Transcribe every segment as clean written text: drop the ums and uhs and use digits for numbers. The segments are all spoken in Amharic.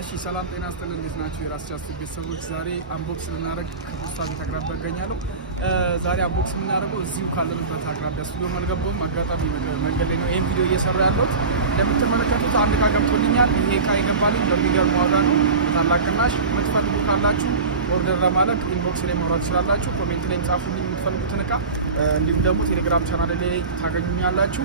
እሺ ሰላም ጤና ይስጥልን። እንዴት ናችሁ የራስ ቻስት ቤተሰቦች? ዛሬ አንቦክስ ልናደርግ ከፖስታ ቤት አቅራቢያ እገኛለሁ። ዛሬ አንቦክስ የምናደርገው እዚሁ ካለንበት አቅራቢያ ስቱዲዮ መልገቦም አጋጣሚ መንገድ ላይ ነው ይሄን ቪዲዮ እየሰራ ያለሁት። እንደምትመለከቱት አንድ ዕቃ ገብቶልኛል። ይሄ ዕቃ የገባልኝ በሚገርም ዋጋ ነው፣ በታላቅ ቅናሽ። የምትፈልጉ ካላችሁ ኦርደር ለማድረግ ኢንቦክስ ላይ ማውራት ትችላላችሁ። ኮሜንት ላይ ጻፉልኝ የምትፈልጉትን ዕቃ። እንዲሁም ደግሞ ቴሌግራም ቻናል ላይ ታገኙኛላችሁ።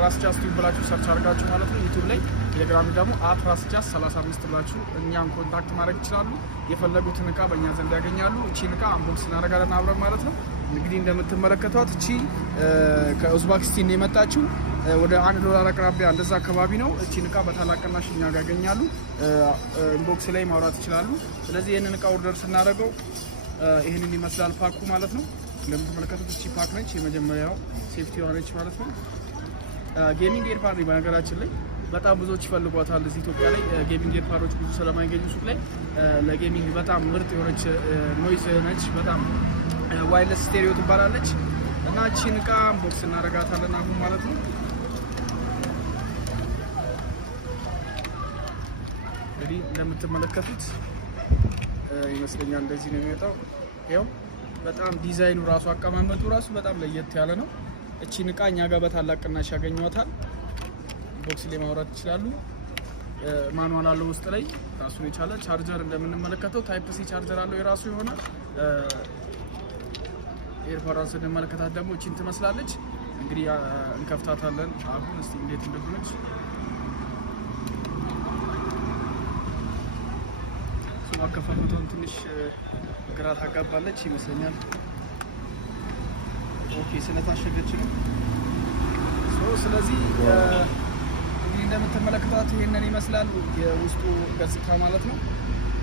ራስ ቻስት ብላችሁ ሰርች አድርጋችሁ ማለት ነው ዩቲዩብ ላይ። ቴሌግራም ደግሞ @ራስቻስ 35 ብላችሁ እኛን ኮንታክት ማድረግ ይችላሉ። የፈለጉትን ዕቃ በእኛ ዘንድ ያገኛሉ። እቺን ዕቃ አንቦክስ እናደርጋለን አብረን ማለት ነው። እንግዲህ እንደምትመለከቷት እቺ ከኡዝቤኪስታን ነው የመጣችው። ወደ $1 አቅራቢያ እንደዛ አካባቢ ነው። እቺን ዕቃ በታላቅ ቅናሽ እኛ ጋር ያገኛሉ። ኢንቦክስ ላይ ማውራት ይችላሉ። ስለዚህ ይሄንን ዕቃ ኦርደር ስናደርገው ይሄንን ይመስላል ፓኩ ማለት ነው። እንደምትመለከቱት እቺ ፓክ ነች፣ የመጀመሪያው ሴፍቲ ሆነች ማለት ነው። ጌሚንግ ኤርፓድ በነገራችን ላይ በጣም ብዙዎች ይፈልጓታል። እዚህ ኢትዮጵያ ላይ ጌሚንግ ኤርፓዶች ብዙ ስለማይገኙ ሱቅ ላይ ለጌሚንግ በጣም ምርጥ የሆነች ኖይዝ ነች። በጣም ዋይርለስ ስቴሪዮ ትባላለች እና እቺን ዕቃ ኢንቦክስ እናደርጋታለን አሁን ማለት ነው። እንግዲህ እንደምትመለከቱት ይመስለኛል እንደዚህ ነው የሚወጣው። ያው በጣም ዲዛይኑ ራሱ አቀማመጡ ራሱ በጣም ለየት ያለ ነው። እቺን ዕቃ እኛ ጋር በታላቅ ቅናሽ ያገኟታል። ቦክስ ላይ ማውራት ይችላሉ። ማኑዋል አለው ውስጥ ላይ ራሱን የቻለ ቻርጀር እንደምንመለከተው ታይፕ ሲ ቻርጀር አለው የራሱ የሆነ። ኤርፎራንስ እንደምንመለከታት ደግሞ እቺን ትመስላለች። እንግዲህ እንከፍታታለን አሁን እስቲ እንዴት እንደሆነች አከፋፈቷን ትንሽ ግራ ታጋባለች ይመስለኛል። ኦኬ ስለታሸገች ነው። ስለዚህ እንግዲህ እንደምትመለከቷት ይሄንን ይመስላል የውስጡ ገጽታ ማለት ነው።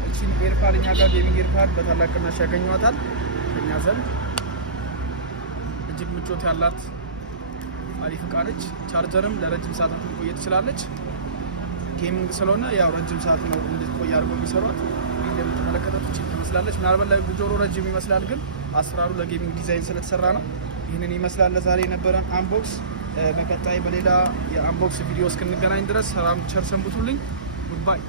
እቺን ኤርፓድ እኛ ጋር ጌሚንግ ኤርፓድ በታላቅ ቅናሽ ያገኟታል ከኛ ዘንድ። እጅግ ምቾት ያላት አሪፍ ዕቃ ነች። ቻርጀርም ለረጅም ሰዓታት መቆየት ትችላለች። ጌሚንግ ስለሆነ ያው ረጅም ሰዓት ነው እንድትቆይ አድርገው የሚሰሯት። እንደምትመለከቱት እቺን ትመስላለች። ምናልባት ለጆሮ ረጅም ይመስላል፣ ግን አሰራሩ ለጌሚንግ ዲዛይን ስለተሰራ ነው። ይህንን ይመስላል ለዛሬ የነበረን አንቦክስ። በቀጣይ በሌላ የአንቦክስ ቪዲዮ እስክንገናኝ ድረስ ሰላም ቸር ሰንብቱልኝ። ጉድባይ